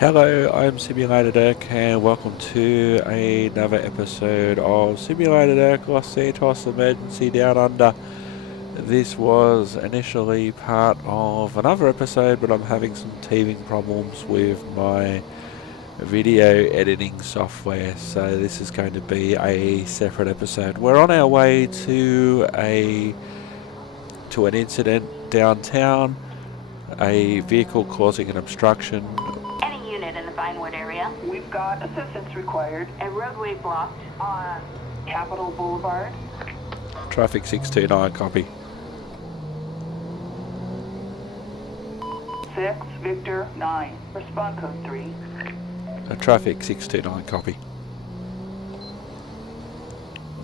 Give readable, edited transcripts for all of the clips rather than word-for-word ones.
Hello, I'm Simulated Erk and welcome to another episode of Simulated Erk Los Santos Emergency Down Under. This was initially part of another episode, but I'm having some teething problems with my video editing software, so this is going to be a separate episode. We're on our way to an incident downtown, a vehicle causing an obstruction. In the Vinewood area. We've got assistance required. A roadway blocked On Capitol Boulevard. Traffic 629, copy. 6 Victor 9. Respond code 3. Traffic 629, copy.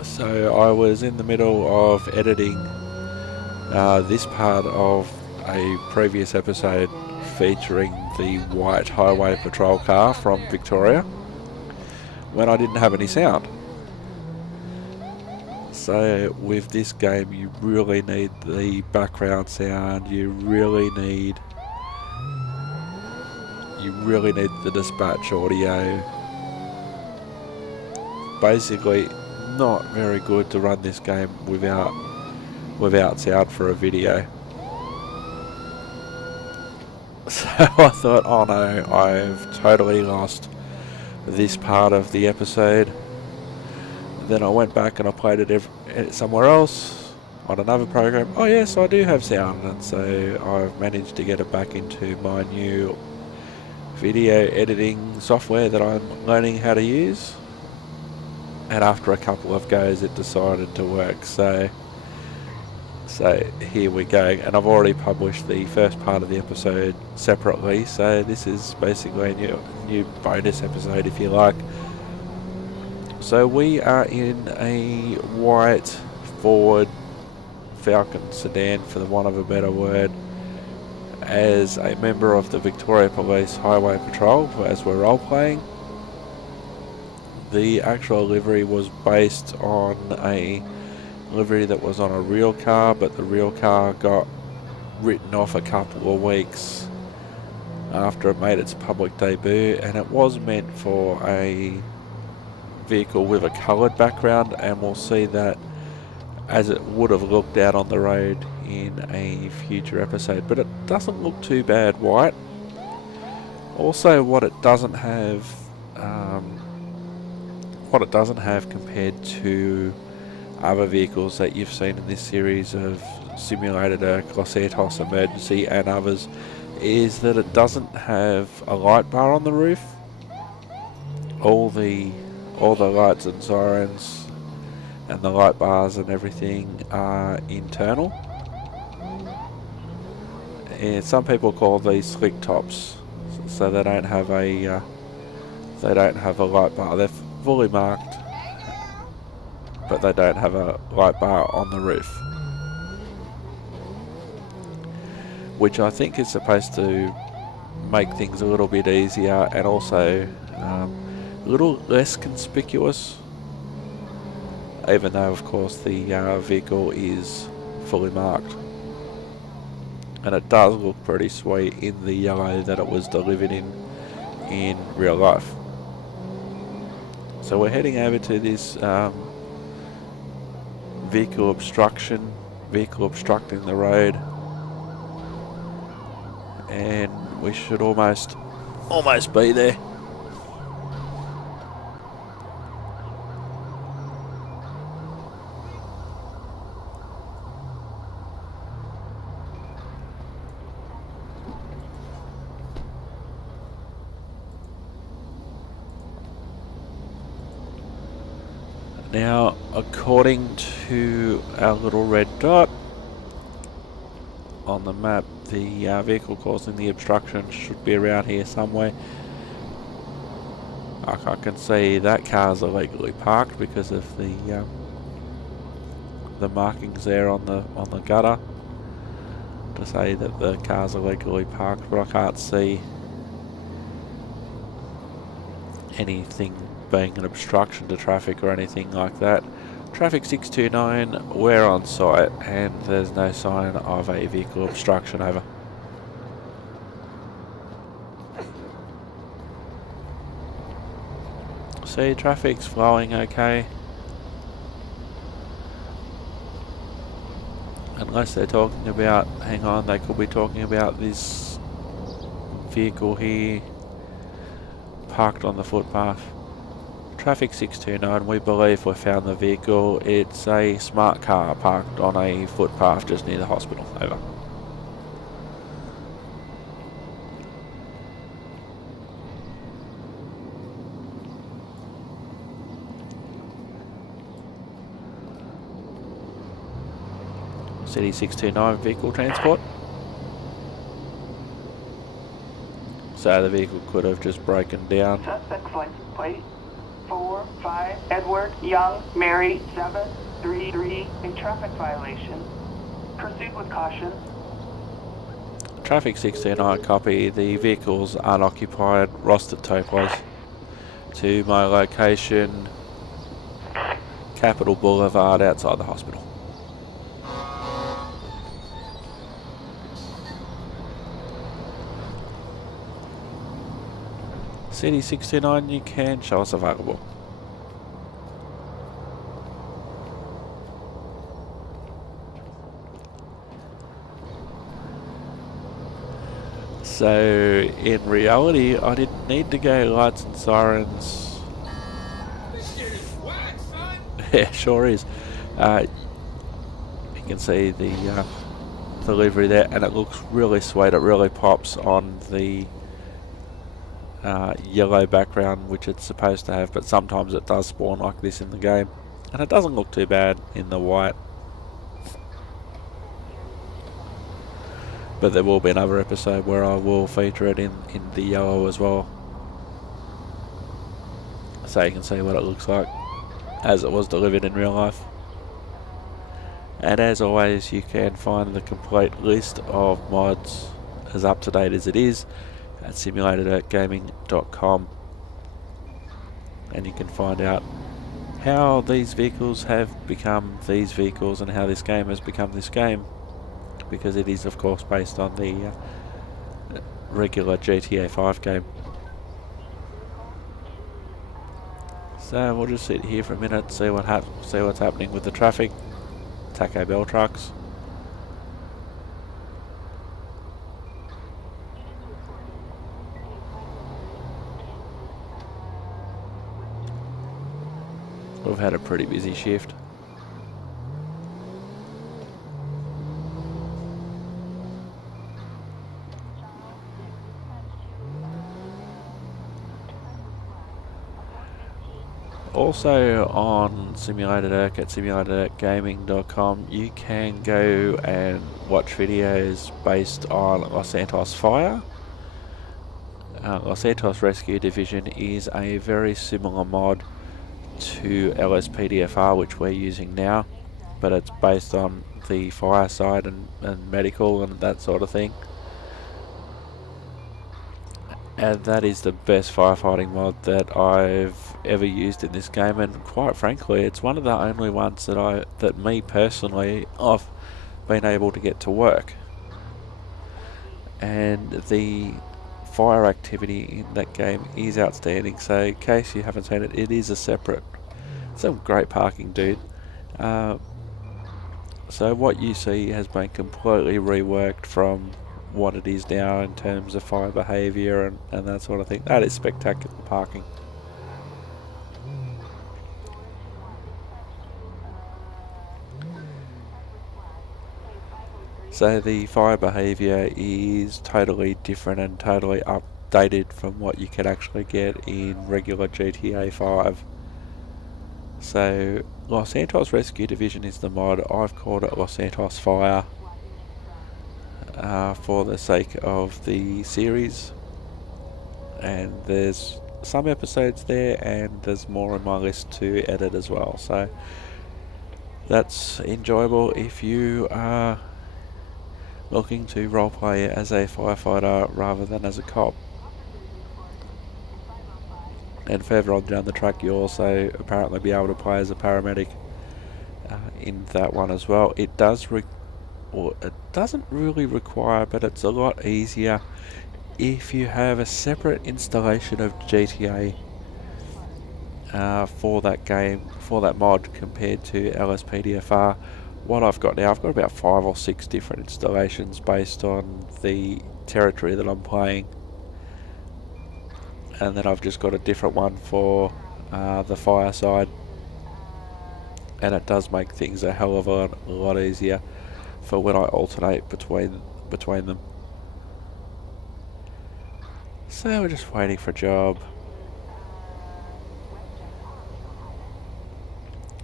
So I was in the middle of editing this part of a previous episode featuring the white highway patrol car from Victoria when I didn't have any sound. So with this game you really need the background sound, you really need the dispatch audio. Basically not very good to run this game without sound for a video. So I thought, oh no, I've totally lost this part of the episode. Then I went back and I played it somewhere else on another program. Oh yes, I do have sound, and so I've managed to get it back into my new video editing software that I'm learning how to use. And after a couple of goes it decided to work, so here we go, and I've already published the first part of the episode separately, so this is basically a new bonus episode if you like. So we are in a white Ford Falcon sedan, for the want of a better word, as a member of the Victoria Police Highway Patrol as we're role playing. The actual livery was based on a livery that was on a real car, but the real car got written off a couple of weeks after it made its public debut, and it was meant for a vehicle with a coloured background, and we'll see that as it would have looked out on the road in a future episode. But it doesn't look too bad white. Also, what it doesn't have compared to other vehicles that you've seen in this series of Simulated Erk, Los Santos Emergency and others, is that it doesn't have a light bar on the roof. All the lights and sirens and the light bars and everything are internal. And some people call these slick tops, so they don't have a light bar. They're fully marked, but they don't have a light bar on the roof, which I think is supposed to make things a little bit easier and also a little less conspicuous, even though of course the vehicle is fully marked, and it does look pretty sweet in the yellow that it was delivered in real life. So we're heading over to this vehicle obstructing the road, and we should almost be there. Now, according to our little red dot on the map, the vehicle causing the obstruction should be around here somewhere. I can see that car's illegally parked because of the markings there on the gutter to say that the car's illegally parked, but I can't see anything being an obstruction to traffic or anything like that. Traffic 629, we're on site and there's no sign of a vehicle obstruction, over. see traffic's flowing okay. Unless they're talking about, hang on, they could be talking about this vehicle here parked on the footpath. Traffic 629, we believe we found the vehicle. It's a smart car parked on a footpath just near the hospital. Over. City 629 vehicle transport. So the vehicle could have just broken down. Suspect's license plate 45 Edward Young Mary 733, a traffic violation. Proceed with caution. Traffic 629 copy. The vehicle's unoccupied. Rostered tow place to my location, Capitol Boulevard outside the hospital. City 629, you can show us available. So in reality, I didn't need to go lights and sirens. This shit is whack, son. Yeah, sure is. You can see the livery there, and it looks really sweet. It really pops on the yellow background, which it's supposed to have, but sometimes it does spawn like this in the game, and it doesn't look too bad in the white. But there will be another episode where I will feature it in the yellow as well, so you can see what it looks like as it was delivered in real life. And as always, you can find the complete list of mods, as up to date as it is, at simulatederkgaming.com, and you can find out how these vehicles have become these vehicles and how this game has become this game, because it is of course based on the regular GTA 5 game. So we'll just sit here for a minute, see what's happening with the traffic. Taco Bell trucks. We've had a pretty busy shift. Also on Simulated Erk at simulatederkgaming.com, you can go and watch videos based on Los Santos Fire. Los Santos Rescue Division is a very similar mod to LSPDFR, which we're using now, but it's based on the fire side and medical and that sort of thing. And that is the best firefighting mod that I've ever used in this game, and quite frankly, it's one of the only ones that me personally, I've been able to get to work. And the fire activity in that game is outstanding, so in case you haven't seen it, it is a separate, some great parking, dude. So what you see has been completely reworked from what it is now in terms of fire behaviour and that sort of thing. That is spectacular parking. So the fire behaviour is totally different and totally updated from what you can actually get in regular GTA 5. So Los Santos Rescue Division is the mod. I've called it Los Santos Fire for the sake of the series, and there's some episodes there and there's more on my list to edit as well, so that's enjoyable if you are looking to roleplay as a firefighter rather than as a cop. And further on down the track, you'll also apparently be able to play as a paramedic in that one as well. It does it doesn't really require, but it's a lot easier if you have a separate installation of GTA for that game, for that mod, compared to LSPDFR. What I've got now, I've got about 5 or 6 different installations based on the territory that I'm playing, and then I've just got a different one for the fire side, and it does make things a hell of a lot easier for when I alternate between them. So we're just waiting for a job,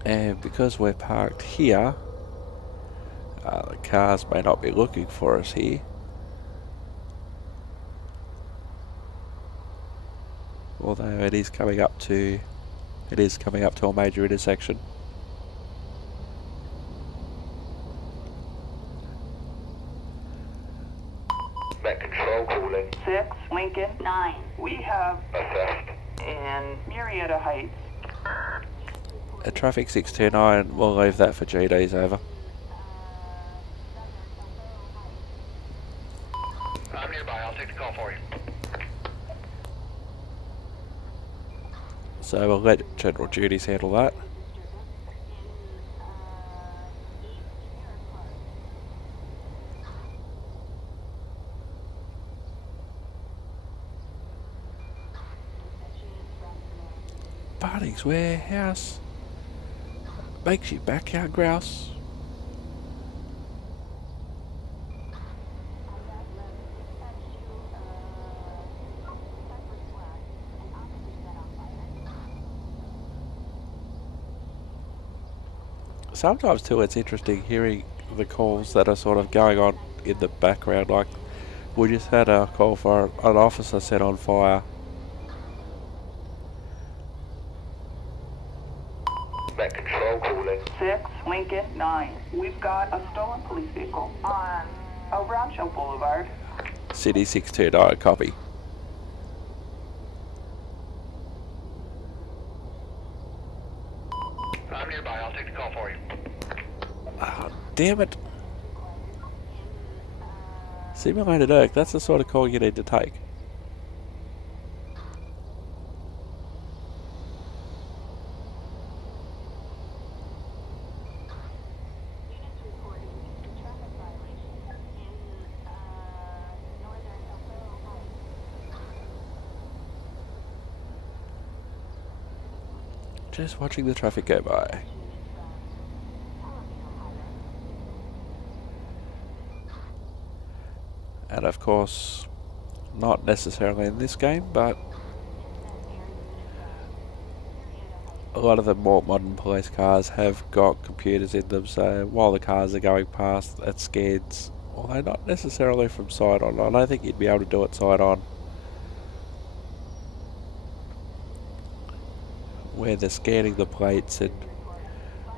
and because we're parked here, the cars may not be looking for us here. Although it is coming up to a major intersection. Met control calling. 6, Lincoln. 9. We have Assessed. in Marietta Heights. A traffic 629, we'll leave that for GDs, over. I'm nearby. I'll take the call for you. So we'll let General Duties handle that. Barney's Warehouse. Makeshift backyard grouse. Sometimes too it's interesting hearing the calls that are sort of going on in the background, like we just had a call for an officer set on fire. Met control calling. 6, Lincoln. 9. We've got a stolen police vehicle on Rancho Boulevard. City 629, copy. I'm nearby. I'll take the call for you. Ah, damn it. Simulated Erk, that's the sort of call you need to take. Just watching the traffic go by. And of course, not necessarily in this game, but a lot of the more modern police cars have got computers in them, so while the cars are going past, it scans, although not necessarily from side on. I don't think you'd be able to do it side on, where they're scanning the plates and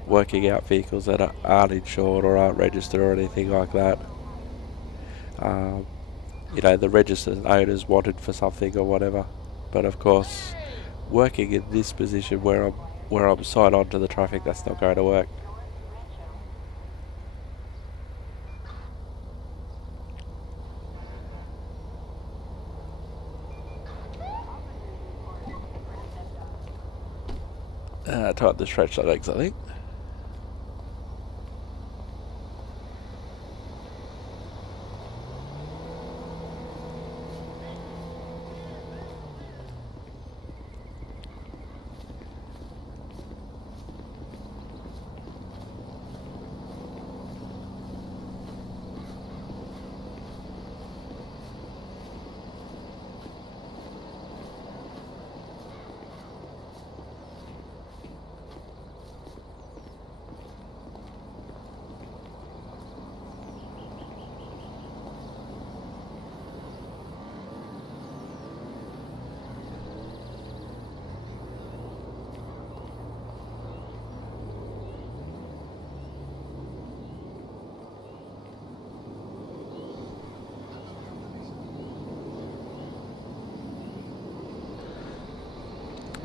working out vehicles that aren't insured or aren't registered or anything like that. You know, the registered owners wanted for something or whatever. But of course, working in this position where I'm side on to the traffic, that's not going to work. Time to stretch the legs, I think.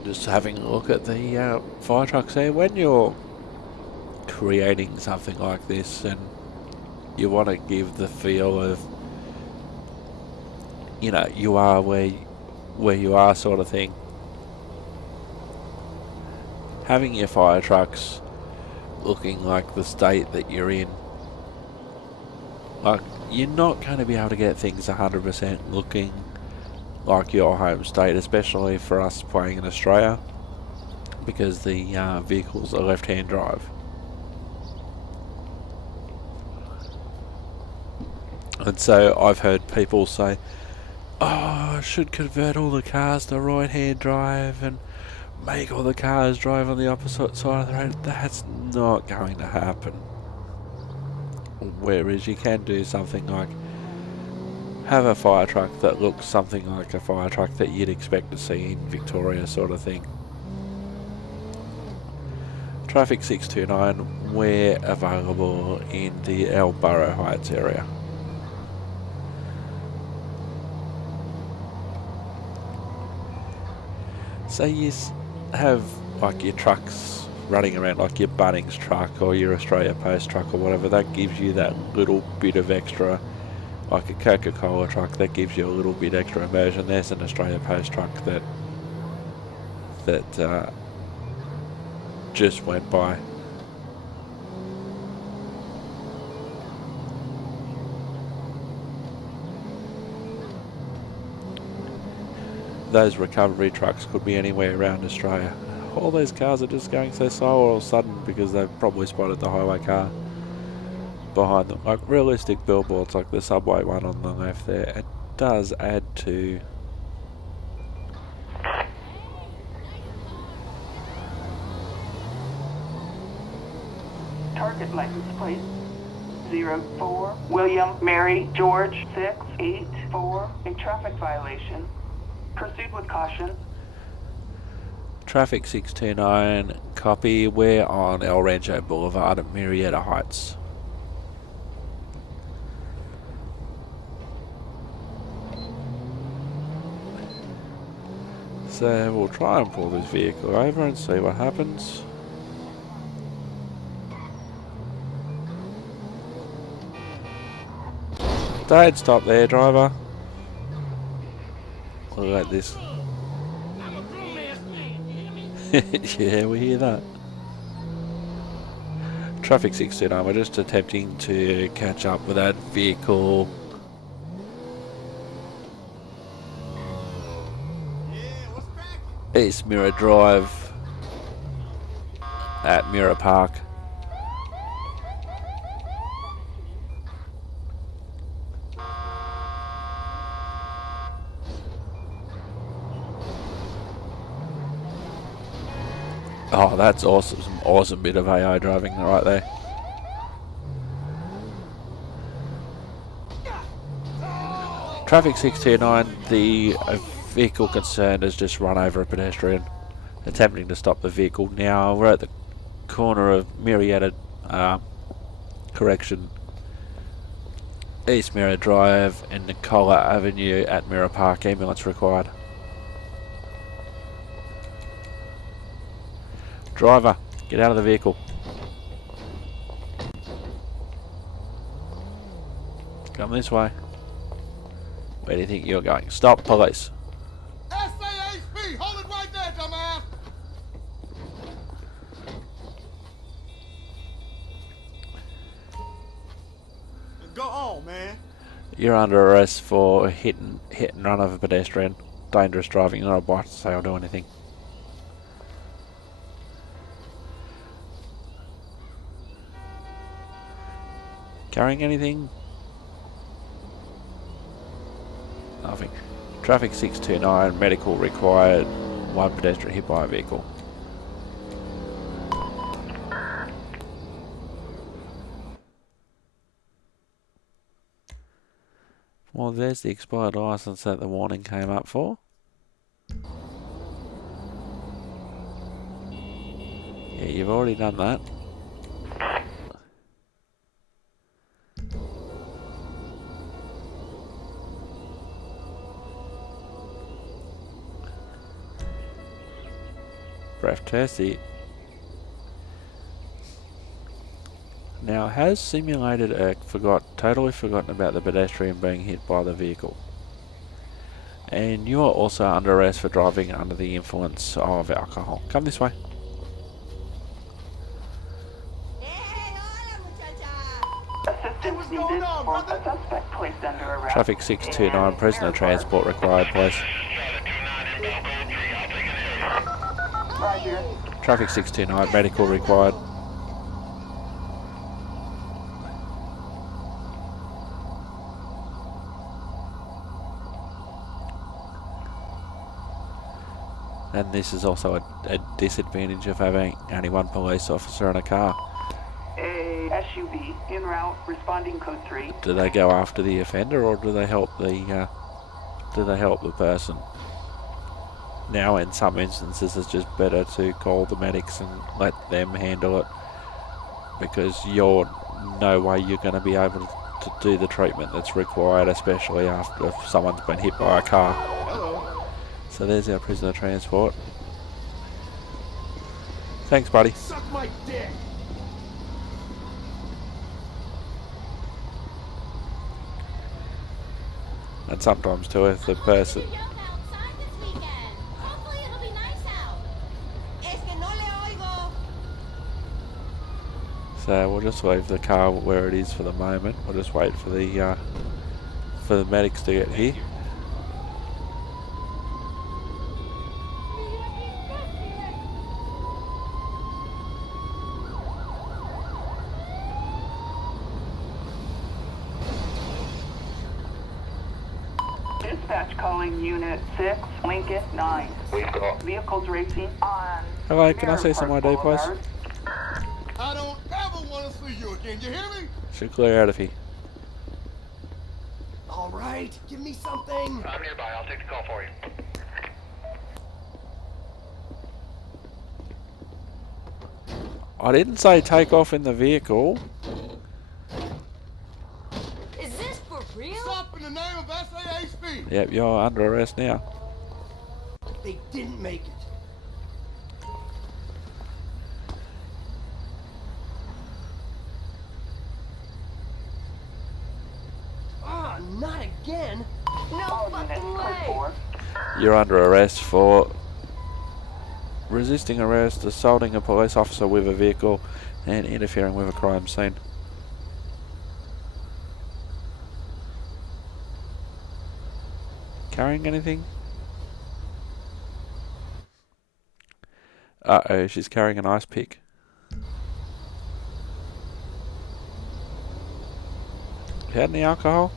Just having a look at the fire trucks there. When you're creating something like this and you want to give the feel of, you know, you are where you are sort of thing, having your fire trucks looking like the state that you're in, like, you're not going to be able to get things 100% looking like your home state, especially for us playing in Australia, because the vehicles are left-hand drive. And so I've heard people say, oh, I should convert all the cars to right-hand drive and make all the cars drive on the opposite side of the road. That's not going to happen. Whereas you can do something like have a fire truck that looks something like a fire truck that you'd expect to see in Victoria, sort of thing. Traffic 629, we're available in the Borough Heights area. So you have like your trucks running around, like your Bunnings truck or your Australia Post truck or whatever. That gives you that little bit of extra, like a Coca-Cola truck, that gives you a little bit extra immersion. There's an Australia Post truck that just went by. Those recovery trucks could be anywhere around Australia. All those cars are just going so slow all of a sudden because they've probably spotted the highway car behind them. Like realistic billboards, like the subway one on the left there, it does add to Target license plate 04 William Mary George 684. A traffic violation. Proceed with caution. Traffic 629, copy. We're on El Rancho Boulevard at Marietta Heights. So we'll try and pull this vehicle over and see what happens. Don't stop there, driver. Look at this. Yeah, we hear that. Traffic 629, we're just attempting to catch up with that vehicle. East Mirror Drive at Mirror Park. Oh, that's awesome. Some awesome bit of AI driving right there. Traffic 629, the vehicle concerned has just run over a pedestrian, attempting to stop the vehicle. Now we're at the corner of Marietta, East Mirror Drive and Nicola Avenue at Mirror Park. Ambulance required. Driver, get out of the vehicle. Come this way. Where do you think you're going? Stop, police. SAHP, hold it right there, dumbass! Go on, man. You're under arrest for hit and run of a pedestrian. Dangerous driving. You're not about to say or do anything. Carrying anything? Nothing. Traffic 629, medical required. One pedestrian hit by a vehicle. Well, there's the expired license that the warning came up for. Yeah, you've already done that. Breath test it. Now, has Simulated Erk totally forgotten about the pedestrian being hit by the vehicle? And you are also under arrest for driving under the influence of alcohol. Come this way. 10 for a suspect placed under arrest. Traffic 629, prisoner transport required, please. Roger. Traffic 629, medical required. And this is also a disadvantage of having only one police officer in a car. A SUV en route, responding code 3. Do they go after the offender, or do they help the person? Now, in some instances, it's just better to call the medics and let them handle it, because you're no way you're going to be able to do the treatment that's required, especially after if someone's been hit by a car. Hello. So there's our prisoner transport. Thanks, buddy. Suck my dick. And sometimes too, if the person... So we'll just leave the car where it is for the moment. We'll just wait for the medics to get here. Dispatch calling Unit 6, Lincoln 9. We've got Vehicles racing on... Hello, can I see some ID, please? Boulevard. I don't ever want to see you again. You hear me? Should clear out of here. All right, give me something. I'm nearby. I'll take the call for you. I didn't say take off in the vehicle. Is this for real? Stop in the name of SAHP. Yep, you're under arrest now. They didn't make it. Ah, not again. No All units fucking code way. 4. You're under arrest for resisting arrest, assaulting a police officer with a vehicle, and interfering with a crime scene. Carrying anything? Uh-oh, she's carrying an ice pick. Had any alcohol?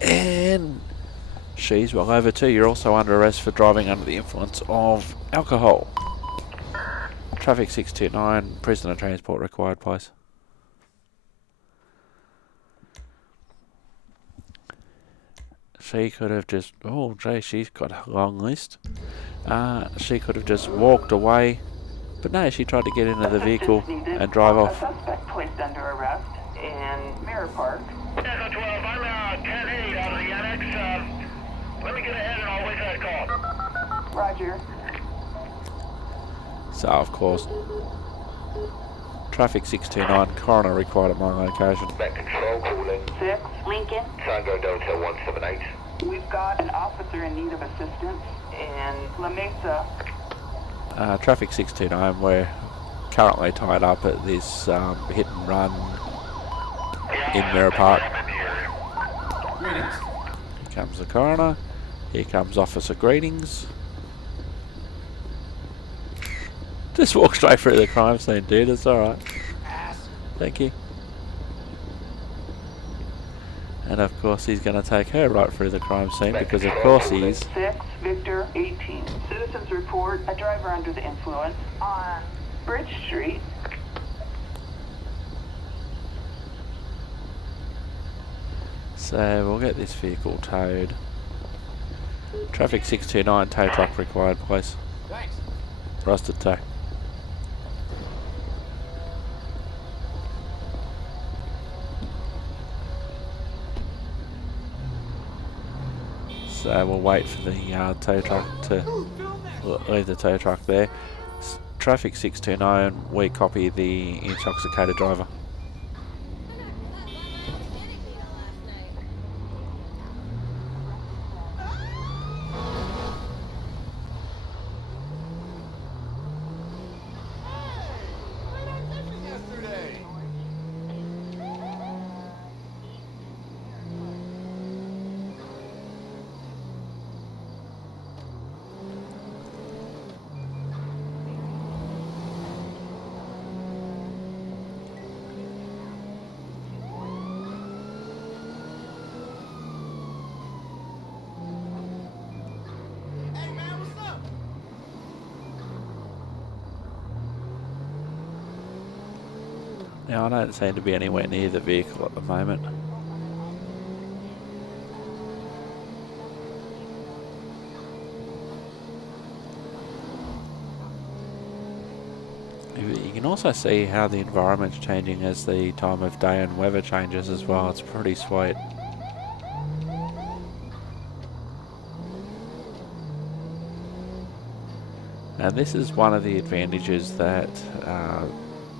And she's well over 2. You're also under arrest for driving under the influence of alcohol. Traffic 629, prisoner transport required, please. She could have just, oh gee, she's got a long list. She could have just walked away, but no, she tried to get into the vehicle and drive A off. suspect placed under arrest in Mirror Park. Echo 12, I'm 10-8 out of the annex. Let me get ahead and I'll wait for that call. Roger. So of course, traffic 629, coroner required at my location. Met control calling. 6. Lincoln. Tango Delta 178. We've got an officer in need of assistance in La Mesa. Traffic 629, we're currently tied up at this hit and run in Mirror Park. Here comes the coroner. Here comes Officer Greetings. Just walk straight through the crime scene, dude. It's alright. Thank you. And of course he's going to take her right through the crime scene, because of course he is. 6, Victor 18. Citizens report a driver under the influence on Bridge Street. So we'll get this vehicle towed. Traffic 629, tow truck required, please. Thanks. Rusted tow. So we'll wait for the tow truck to leave the tow truck there. Traffic 629, we copy the intoxicated driver. Now I don't seem to be anywhere near the vehicle at the moment. You can also see how the environment's changing as the time of day and weather changes as well. It's pretty sweet. And this is one of the advantages that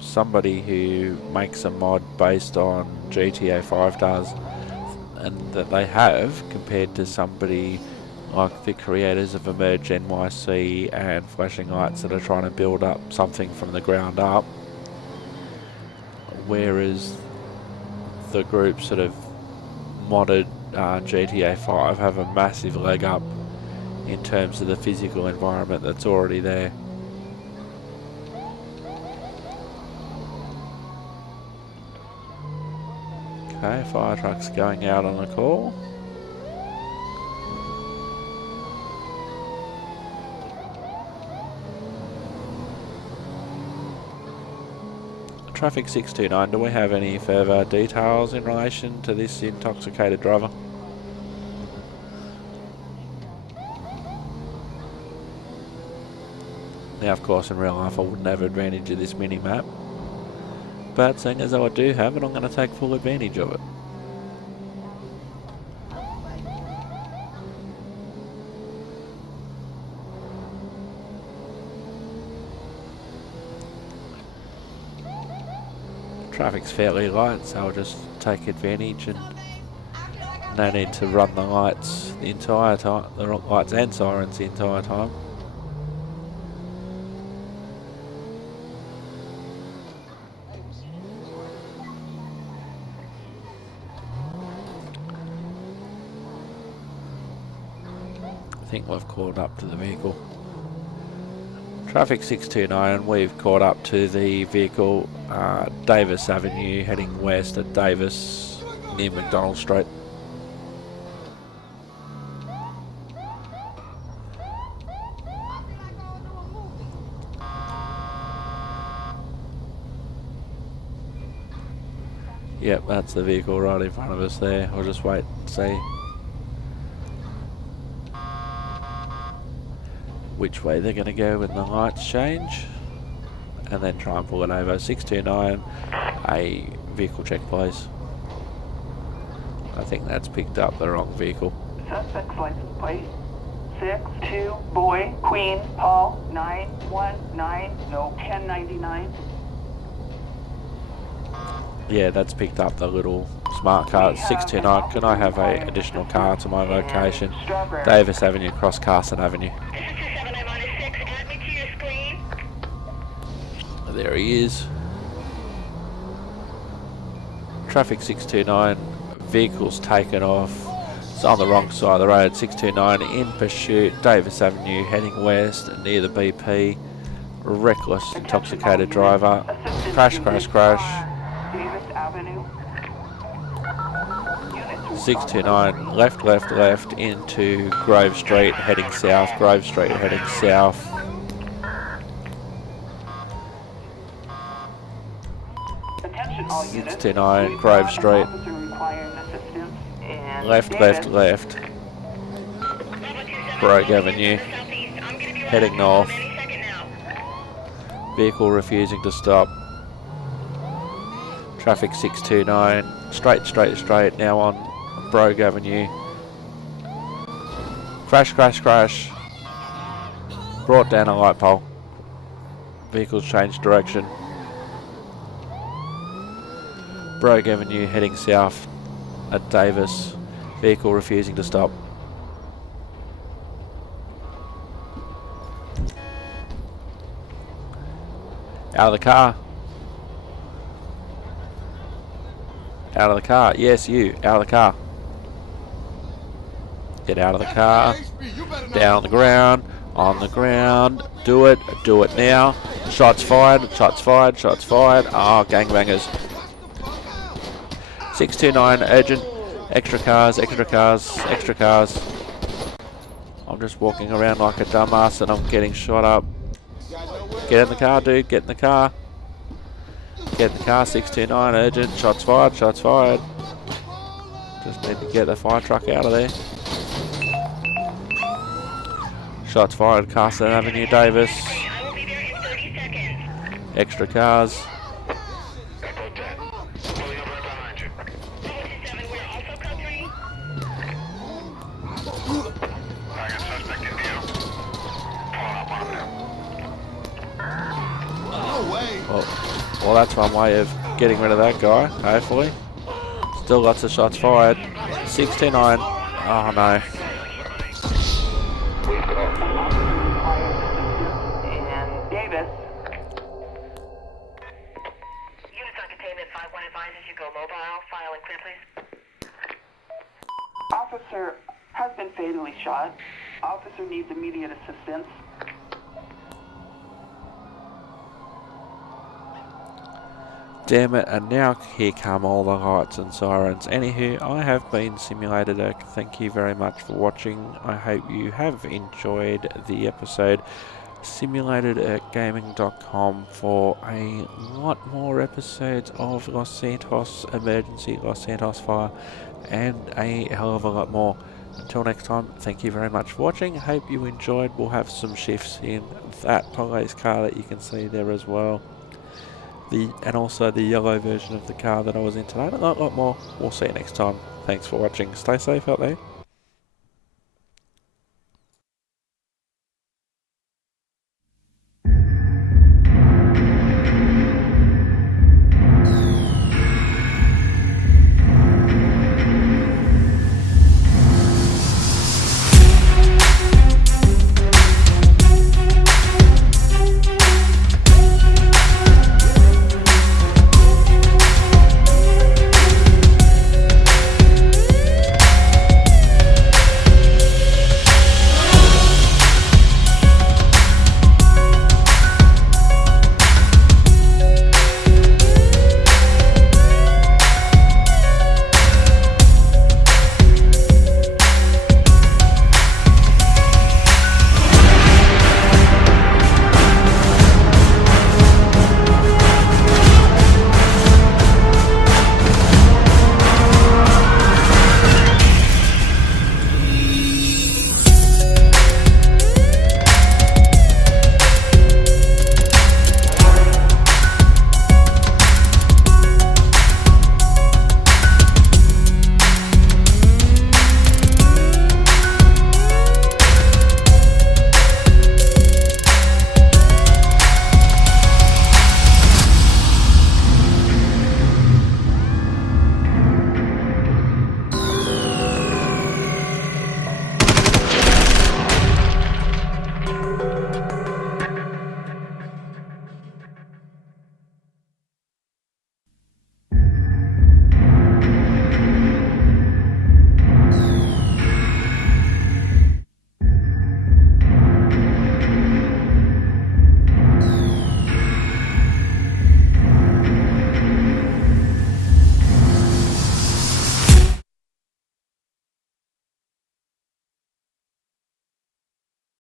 somebody who makes a mod based on GTA 5 does, and that they have, compared to somebody like the creators of Emerge NYC and Flashing Lights that are trying to build up something from the ground up, whereas the groups that have modded GTA 5 have a massive leg up in terms of the physical environment that's already there. Okay, fire truck's going out on a call. Traffic 629, do we have any further details in relation to this intoxicated driver? Now, of course, in real life I wouldn't have advantage of this mini-map, but seeing as though I do have it, I'm going to take full advantage of it. Traffic's fairly light, so I'll just take advantage, and no need to run the lights the entire time, the lights and sirens the entire time. I think we've caught up to the vehicle. Traffic 629, we've caught up to the vehicle, Davis Avenue, heading west at Davis near McDonald Street. Yep, that's the vehicle right in front of us there. I'll just wait and see which way they're going to go when the lights change, and then try and pull it over. 629, a vehicle check please. I think that's picked up the wrong vehicle. Suspect's license plate 62 Boy Queen Paul 919 no 1099. Yeah, that's picked up the little smart car. 629, can I have a additional car to my location? Davis Avenue, cross Carson Avenue. There he is. Traffic 629, vehicle's taken off. It's on the wrong side of the road. 629 in pursuit, Davis Avenue, heading west near the BP. Reckless, intoxicated driver. Crash, crash, crash. 629, left, left, left into Grove Street, heading south. Grove Street, heading south. Attention all units. 629, Grove Street. Left, left, left. Brogue Avenue, heading north. Vehicle refusing to stop. Traffic 629, straight, straight, straight, now on Brogue Avenue. Crash, crash, crash. Brought down a light pole. Vehicles changed direction. Brogue Avenue heading south at Davis. Vehicle refusing to stop. Out of the car. Out of the car. Yes, you. Out of the car. Get out of the car. Down on the ground. On the ground. Do it. Do it now. Shots fired. Shots fired. Shots fired. Oh, gangbangers. 629 urgent. Extra cars. Extra cars. Extra cars. I'm just walking around like a dumbass and I'm getting shot up. Get in the car, dude. Get in the car. Get Get in the car, 629, urgent, shots fired, shots fired. Just need to get the fire truck out of there. Shots fired, Castle Avenue, Davis. I will be there in 30 seconds. Extra cars. Echo 10. Pulling up right behind you. 27, we're also code 3. I got suspect in view. Pulling up on them. No way. Well, that's one way of getting rid of that guy, hopefully. Still lots of shots fired. 69. Oh no. And Davis. Units on containment, 5-1 advises you go mobile. File and clear, please. Officer has been fatally shot. Officer needs immediate assistance. Damn it, and now here come all the lights and sirens. Anywho, I have been Simulated Erk. Thank you very much for watching. I hope you have enjoyed the episode. SimulatedErkGaming.com for a lot more episodes of Los Santos Emergency, Los Santos Fire, and a hell of a lot more. Until next time, thank you very much for watching. Hope you enjoyed. We'll have some shifts in that police car that you can see there as well. And also the yellow version of the car that I was in tonight. A lot more. We'll see you next time. Thanks for watching. Stay safe out there.